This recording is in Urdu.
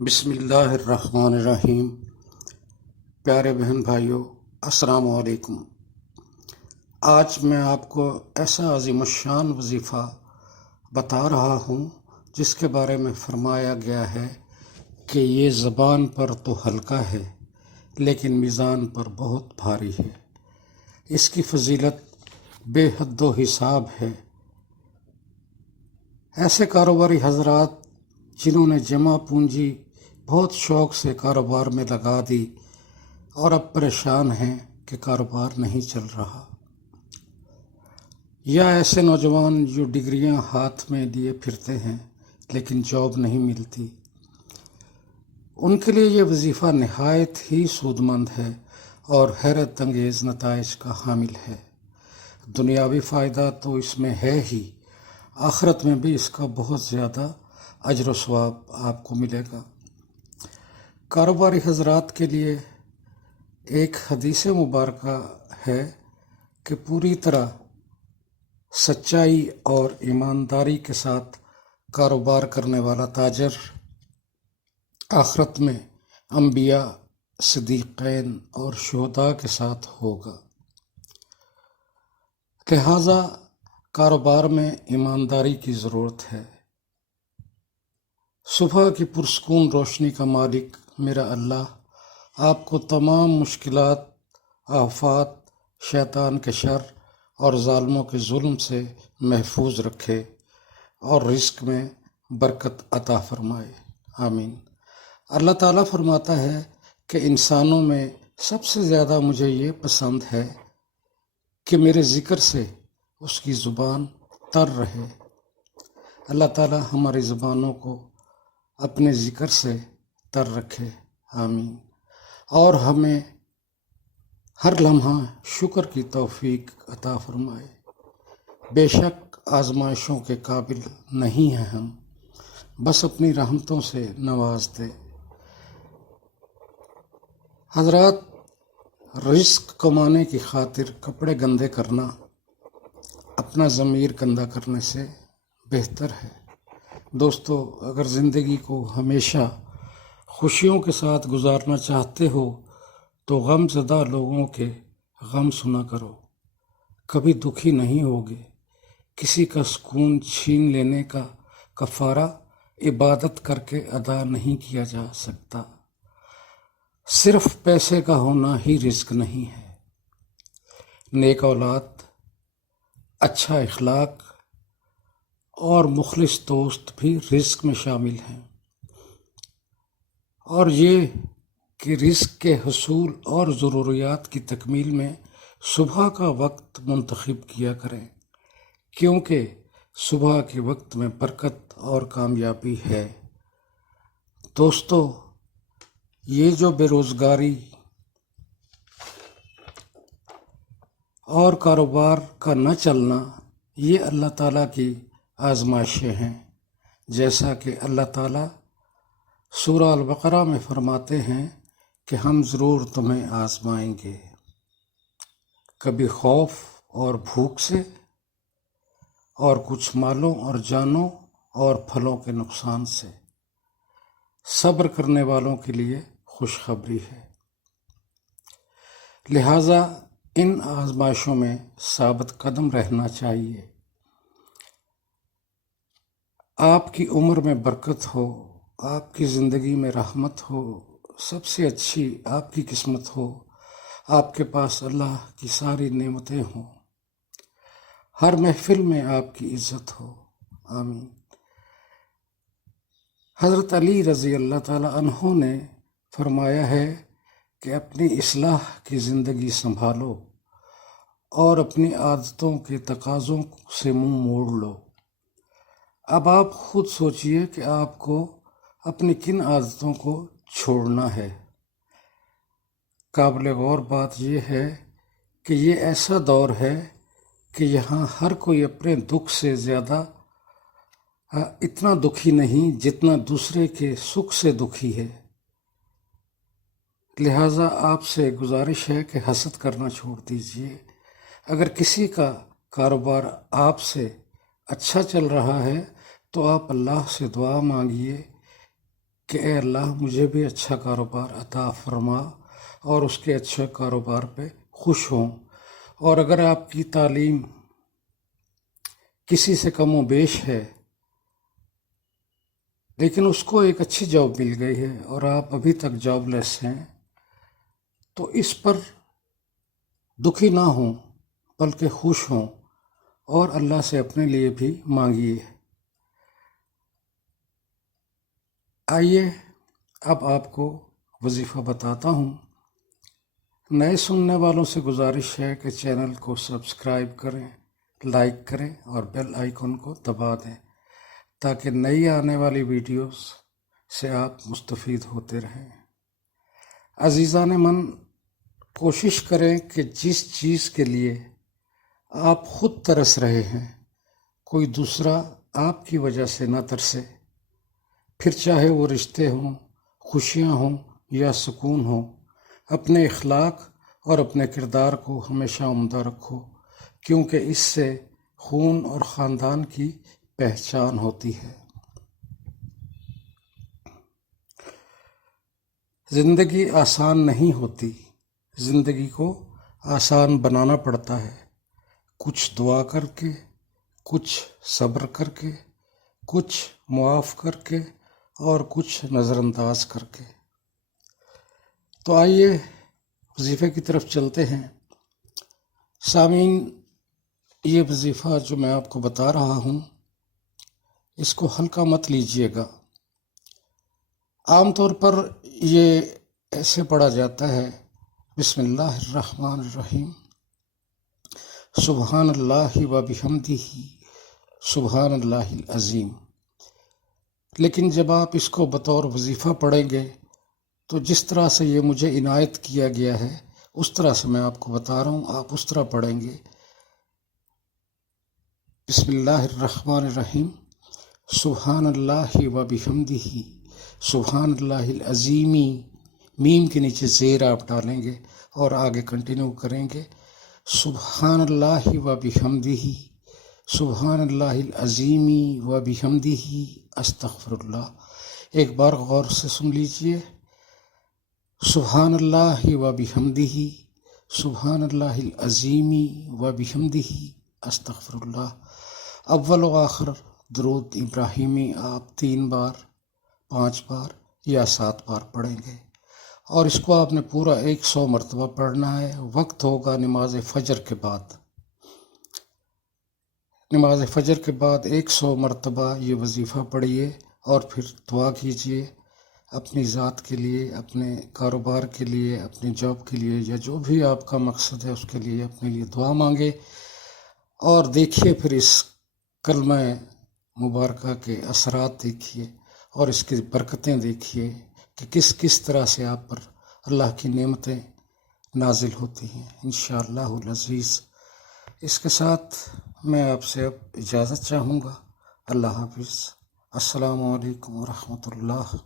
بسم اللہ الرحمن الرحیم۔ پیارے بہن بھائیوں، السلام علیکم۔ آج میں آپ کو ایسا عظیم الشان وظیفہ بتا رہا ہوں جس کے بارے میں فرمایا گیا ہے کہ یہ زبان پر تو ہلکا ہے لیکن میزان پر بہت بھاری ہے۔ اس کی فضیلت بے حد و حساب ہے۔ ایسے کاروباری حضرات جنہوں نے جمع پونجی بہت شوق سے کاروبار میں لگا دی اور اب پریشان ہیں کہ کاروبار نہیں چل رہا، یا ایسے نوجوان جو ڈگریاں ہاتھ میں لیے پھرتے ہیں لیکن جاب نہیں ملتی، ان کے لیے یہ وظیفہ نہایت ہی سود مند ہے اور حیرت انگیز نتائج کا حامل ہے۔ دنیاوی فائدہ تو اس میں ہے ہی، آخرت میں بھی اس کا بہت زیادہ اجر و ثواب آپ کو ملے گا۔ کاروباری حضرات کے لیے ایک حدیث مبارکہ ہے کہ پوری طرح سچائی اور ایمانداری کے ساتھ کاروبار کرنے والا تاجر آخرت میں انبیاء، صدیقین اور شہداء کے ساتھ ہوگا۔ لہٰذا کاروبار میں ایمانداری کی ضرورت ہے۔ صبح کی پرسکون روشنی کا مالک میرا اللہ آپ کو تمام مشکلات، آفات، شیطان کے شر اور ظالموں کے ظلم سے محفوظ رکھے اور رزق میں برکت عطا فرمائے، آمین۔ اللہ تعالیٰ فرماتا ہے کہ انسانوں میں سب سے زیادہ مجھے یہ پسند ہے کہ میرے ذکر سے اس کی زبان تر رہے۔ اللہ تعالیٰ ہماری زبانوں کو اپنے ذکر سے تر رکھے، آمین، اور ہمیں ہر لمحہ شکر کی توفیق عطا فرمائے۔ بے شک آزمائشوں کے قابل نہیں ہیں ہم، بس اپنی رحمتوں سے نواز دے۔ حضرات، رزق کمانے کی خاطر کپڑے گندے کرنا اپنا ضمیر گندا کرنے سے بہتر ہے۔ دوستو، اگر زندگی کو ہمیشہ خوشیوں کے ساتھ گزارنا چاہتے ہو تو غم زدہ لوگوں کے غم سنا کرو، کبھی دکھی نہیں ہوگے۔ کسی کا سکون چھین لینے کا کفارہ عبادت کر کے ادا نہیں کیا جا سکتا۔ صرف پیسے کا ہونا ہی رزق نہیں ہے، نیک اولاد، اچھا اخلاق اور مخلص دوست بھی رزق میں شامل ہیں۔ اور یہ کہ رزق کے حصول اور ضروریات کی تکمیل میں صبح کا وقت منتخب کیا کریں، کیونکہ صبح کے وقت میں برکت اور کامیابی ہے۔ دوستو، یہ جو بے روزگاری اور کاروبار کا نہ چلنا، یہ اللہ تعالیٰ کی آزمائشیں ہیں، جیسا کہ اللہ تعالیٰ سورہ البقرہ میں فرماتے ہیں کہ ہم ضرور تمہیں آزمائیں گے، کبھی خوف اور بھوک سے، اور کچھ مالوں اور جانوں اور پھلوں کے نقصان سے۔ صبر کرنے والوں کے لیے خوشخبری ہے۔ لہٰذا ان آزمائشوں میں ثابت قدم رہنا چاہیے۔ آپ کی عمر میں برکت ہو، آپ کی زندگی میں رحمت ہو، سب سے اچھی آپ کی قسمت ہو، آپ کے پاس اللہ کی ساری نعمتیں ہوں، ہر محفل میں آپ کی عزت ہو، آمین۔ حضرت علی رضی اللہ تعالیٰ عنہ نے فرمایا ہے کہ اپنی اصلاح کی زندگی سنبھالو اور اپنی عادتوں کے تقاضوں سے منہ موڑ لو۔ اب آپ خود سوچئے کہ آپ کو اپنی کن عادتوں کو چھوڑنا ہے۔ قابل غور بات یہ ہے کہ یہ ایسا دور ہے کہ یہاں ہر کوئی اپنے دکھ سے زیادہ اتنا دکھی نہیں جتنا دوسرے کے سکھ سے دکھی ہے۔ لہٰذا آپ سے گزارش ہے کہ حسد کرنا چھوڑ دیجیے۔ اگر کسی کا کاروبار آپ سے اچھا چل رہا ہے تو آپ اللہ سے دعا مانگیے کہ اے اللہ مجھے بھی اچھا کاروبار عطا فرما اور اس کے اچھے کاروبار پہ خوش ہوں، اور اگر آپ کی تعلیم کسی سے کم و بیش ہے لیکن اس کو ایک اچھی جاب مل گئی ہے اور آپ ابھی تک جاب لیس ہیں، تو اس پر دکھی نہ ہوں بلکہ خوش ہوں اور اللہ سے اپنے لیے بھی مانگیے۔ آئیے اب آپ کو وظیفہ بتاتا ہوں۔ نئے سننے والوں سے گزارش ہے کہ چینل کو سبسکرائب کریں، لائک کریں اور بیل آئیکن کو دبا دیں تاکہ نئی آنے والی ویڈیوز سے آپ مستفید ہوتے رہیں۔ عزیزان من، کوشش کریں کہ جس چیز کے لیے آپ خود ترس رہے ہیں کوئی دوسرا آپ کی وجہ سے نہ ترسے، پھر چاہے وہ رشتے ہوں، خوشیاں ہوں یا سکون ہوں۔ اپنے اخلاق اور اپنے کردار کو ہمیشہ عمدہ رکھو، کیونکہ اس سے خون اور خاندان کی پہچان ہوتی ہے۔ زندگی آسان نہیں ہوتی، زندگی کو آسان بنانا پڑتا ہے، کچھ دعا کر کے، کچھ صبر کر کے، کچھ معاف کر کے اور کچھ نظر انداز کر کے۔ تو آئیے وظیفے کی طرف چلتے ہیں۔ سامعین، یہ وظیفہ جو میں آپ کو بتا رہا ہوں اس کو ہلکا مت لیجیے گا۔ عام طور پر یہ ایسے پڑھا جاتا ہے: بسم اللہ الرحمن الرحیم، سبحان اللہ و بحمدہ، سبحان اللہ العظیم۔ لیکن جب آپ اس کو بطور وظیفہ پڑھیں گے تو جس طرح سے یہ مجھے عنایت کیا گیا ہے اس طرح سے میں آپ کو بتا رہا ہوں، آپ اس طرح پڑھیں گے۔ بسم اللہ الرحمن الرحیم، سبحان اللہ و بحمدہ، سبحان اللہ العظیم۔ میم کے نیچے زیر آپ ڈالیں گے اور آگے کنٹینیو کریں گے: سبحان اللہ و بحمدہ، سبحان اللہ العظیم و بحمدہ، استغفر اللہ۔ ایک بار غور سے سن لیجئے: سبحان اللہ و بحمدہ، سبحان اللہ العظیم و بحمدہ، استغفر اللہ۔ اول و آخر درود ابراہیمی آپ 3 بار، 5 بار یا 7 بار پڑھیں گے، اور اس کو آپ نے پورا 100 مرتبہ پڑھنا ہے۔ وقت ہوگا نماز فجر کے بعد۔ نماز فجر کے بعد 100 مرتبہ یہ وظیفہ پڑھیے اور پھر دعا کیجیے اپنی ذات کے لیے، اپنے کاروبار کے لیے، اپنی جاب کے لیے، یا جو بھی آپ کا مقصد ہے اس کے لیے اپنے لیے دعا مانگے، اور دیکھیے پھر اس کلمہ مبارکہ کے اثرات دیکھیے اور اس کی برکتیں دیکھیے کہ کس کس طرح سے آپ پر اللہ کی نعمتیں نازل ہوتی ہیں انشاءاللہ العزیز۔ اس کے ساتھ میں آپ سے اب اجازت چاہوں گا۔ اللہ حافظ۔ السلام علیکم ورحمۃ اللہ۔